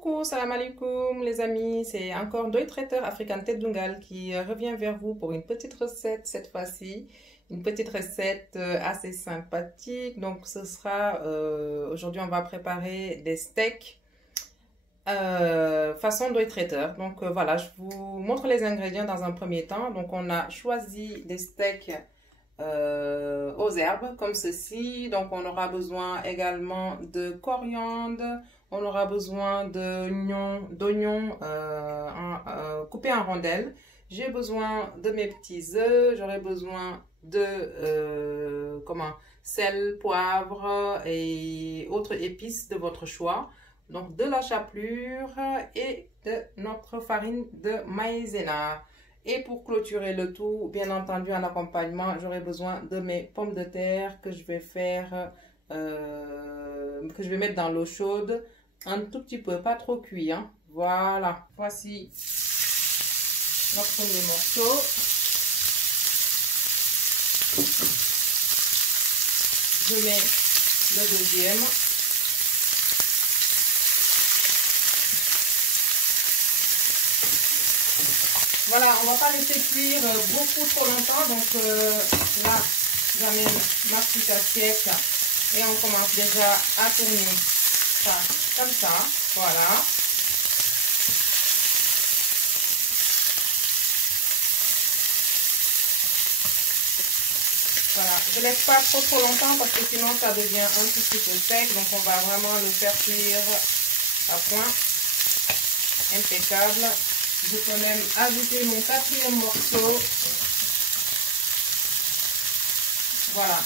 Coucou, salam alaikum les amis, c'est encore Ndoye Traiteur African Tête d'Oungal qui revient vers vous pour une petite recette cette fois-ci. Une petite recette assez sympathique. Donc ce sera, aujourd'hui on va préparer des steaks façon Ndoye Traiteur. Donc voilà, je vous montre les ingrédients dans un premier temps. Donc on a choisi des steaks aux herbes comme ceci. Donc on aura besoin également de coriandre. On aura besoin d'oignons coupés en rondelles. J'ai besoin de mes petits œufs. J'aurai besoin de sel, poivre et autres épices de votre choix. Donc de la chapelure et de notre farine de maïzena. Et pour clôturer le tout, bien entendu en accompagnement, j'aurai besoin de mes pommes de terre que je vais faire, que je vais mettre dans l'eau chaude. Un tout petit peu, pas trop cuit, hein. Voilà, voici notre premier morceau. Je mets le deuxième. Voilà, on ne va pas laisser cuire beaucoup trop longtemps. Donc là, j'amène ma petite assiette et on commence déjà à tourner ça comme ça. Voilà. Voilà, je ne laisse pas trop longtemps parce que sinon ça devient un tout petit peu sec. Donc on va vraiment le faire cuire à point. Impeccable. Je peux même ajouter mon quatrième morceau. Voilà.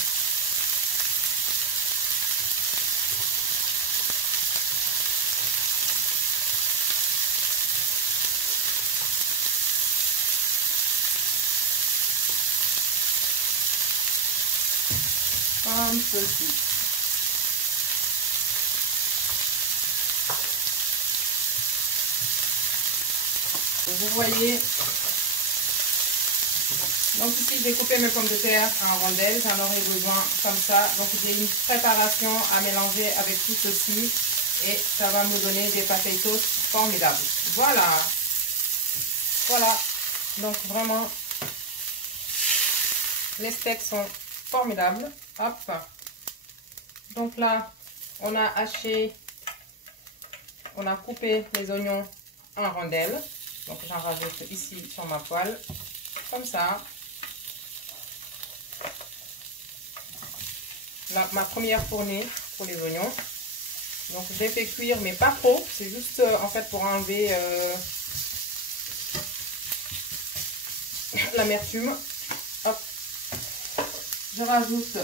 Comme ceci. Vous voyez, donc ici j'ai coupé mes pommes de terre en rondelles, j'en aurai besoin comme ça. Donc j'ai une préparation à mélanger avec tout ceci et ça va me donner des potatoes formidables. Voilà, voilà, donc vraiment les steaks sont formidables. Hop, donc là on a haché, on a coupé les oignons en rondelles. Donc j'en rajoute ici sur ma poêle, comme ça. Là, ma première fournée pour les oignons. Donc je les fais cuire, mais pas trop. C'est juste en fait pour enlever l'amertume. Hop. Je rajoute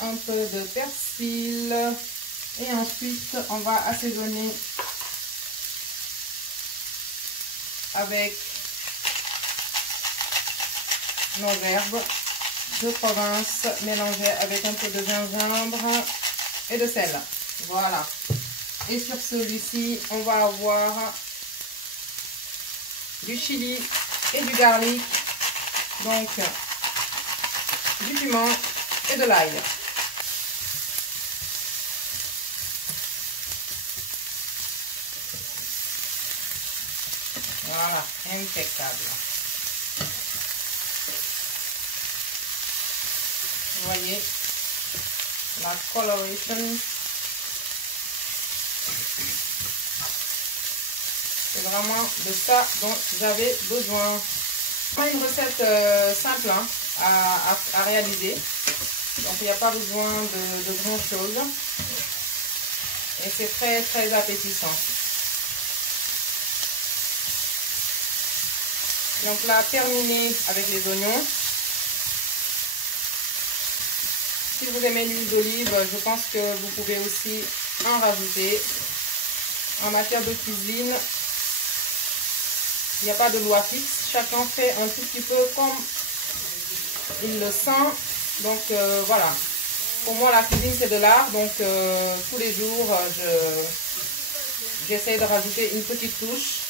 un peu de persil. Et ensuite, on va assaisonner avec nos herbes de Provence mélangées avec un peu de gingembre et de sel. Voilà. Et sur celui-ci, on va avoir du chili et du garlic. Donc, du piment et de l'ail. Voilà, impeccable. Vous voyez la coloration. C'est vraiment de ça dont j'avais besoin. C'est une recette simple hein, à réaliser. Donc il n'y a pas besoin de grand chose. Et c'est très appétissant. Donc là, terminé avec les oignons. Si vous aimez l'huile d'olive, je pense que vous pouvez aussi en rajouter. En matière de cuisine, il n'y a pas de loi fixe. Chacun fait un tout petit peu comme il le sent. Donc voilà. Pour moi, la cuisine, c'est de l'art. Donc tous les jours, j'essaie de rajouter une petite touche.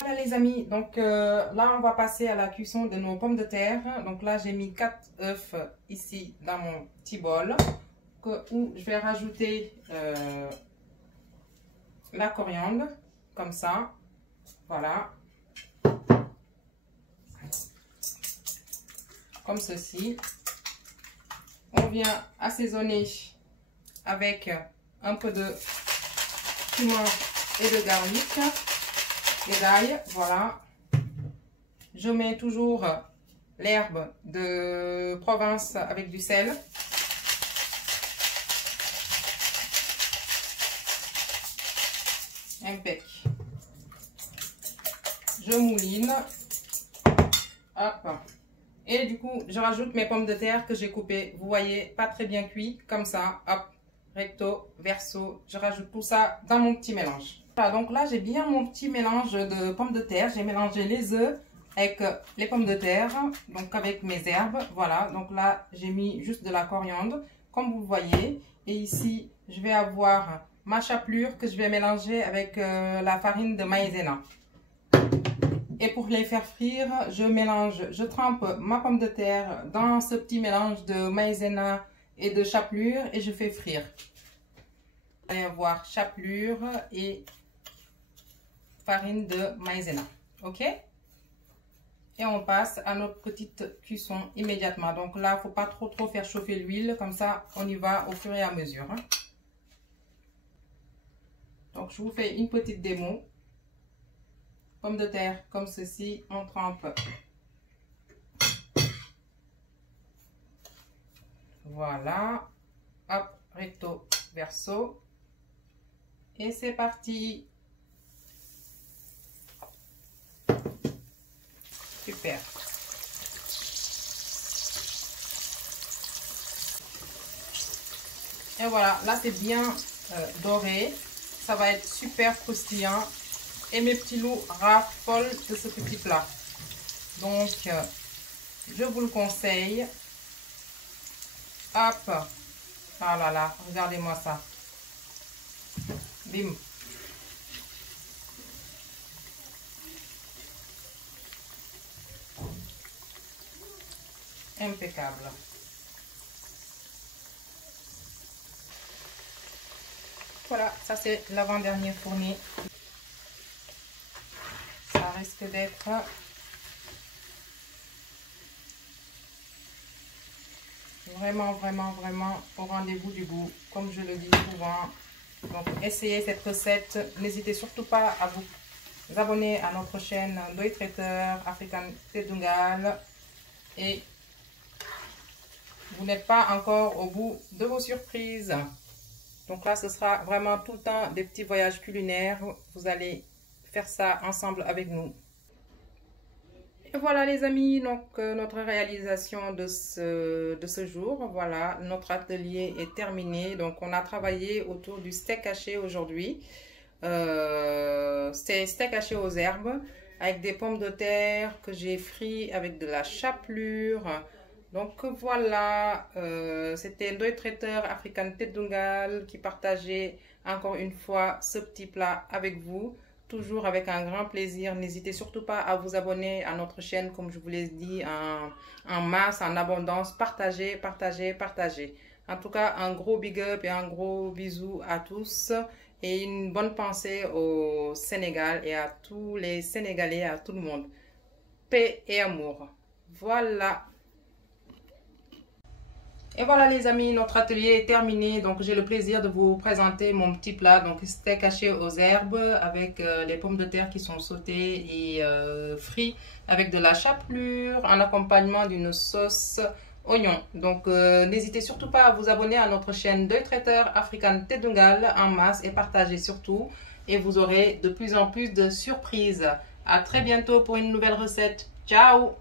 Voilà les amis, donc là on va passer à la cuisson de nos pommes de terre. Donc là j'ai mis 4 œufs ici dans mon petit bol où je vais rajouter la coriandre, comme ça. Voilà. Comme ceci. On vient assaisonner avec un peu de piment et de garlic et d'ail. Voilà. Je mets toujours l'herbe de Provence avec du sel. Impec. Je mouline. Hop. Et du coup, je rajoute mes pommes de terre que j'ai coupées. Vous voyez, pas très bien cuit. Comme ça. Hop. Recto, verso. Je rajoute tout ça dans mon petit mélange. Voilà, donc là, j'ai bien mon petit mélange de pommes de terre. J'ai mélangé les œufs avec les pommes de terre. Donc avec mes herbes. Voilà. Donc là, j'ai mis juste de la coriandre. Comme vous voyez. Et ici, je vais avoir ma chapelure que je vais mélanger avec la farine de maïzena. Et pour les faire frire, je trempe ma pomme de terre dans ce petit mélange de maïzena et de chapelure et je fais frire. Vous allez avoir chapelure et farine de maïzena. Ok? Et on passe à notre petite cuisson immédiatement. Donc là, il ne faut pas trop faire chauffer l'huile. Comme ça, on y va au fur et à mesure. Hein. Donc, je vous fais une petite démo. Pommes de terre comme ceci, on trempe. Voilà. Hop, recto, verso. Et c'est parti. Super. Et voilà, là c'est bien doré. Ça va être super croustillant. Et mes petits loups raffolent de ce petit plat. Donc, je vous le conseille. Hop. Ah là là, regardez-moi ça. Bim. Impeccable. Voilà, ça c'est l'avant-dernier fourni. Ça risque d'être vraiment au rendez-vous du goût, comme je le dis souvent. Donc, essayez cette recette. N'hésitez surtout pas à vous abonner à notre chaîne Ndoye Traiteur African Tedungal. Et vous n'êtes pas encore au bout de vos surprises. Donc là, ce sera vraiment tout le temps des petits voyages culinaires. Vous allez faire ça ensemble avec nous. Et voilà les amis, donc notre réalisation de ce jour. Voilà, notre atelier est terminé. Donc on a travaillé autour du steak haché aujourd'hui. C'est steak haché aux herbes avec des pommes de terre que j'ai frites avec de la chapelure. Donc voilà, c'était Ndoye Traiteur African Tedungal qui partageait encore une fois ce petit plat avec vous. Toujours avec un grand plaisir. N'hésitez surtout pas à vous abonner à notre chaîne, comme je vous l'ai dit, en masse, en abondance. Partagez, partagez, partagez. En tout cas, un gros big up et un gros bisou à tous. Et une bonne pensée au Sénégal et à tous les Sénégalais, à tout le monde. Paix et amour. Voilà. Et voilà les amis, notre atelier est terminé. Donc j'ai le plaisir de vous présenter mon petit plat. Donc steak haché aux herbes avec les pommes de terre qui sont sautées et frites avec de la chapelure en accompagnement d'une sauce oignon. Donc n'hésitez surtout pas à vous abonner à notre chaîne Ndoye Traiteur African Tedungal en masse et partagez surtout. Et vous aurez de plus en plus de surprises. À très bientôt pour une nouvelle recette. Ciao!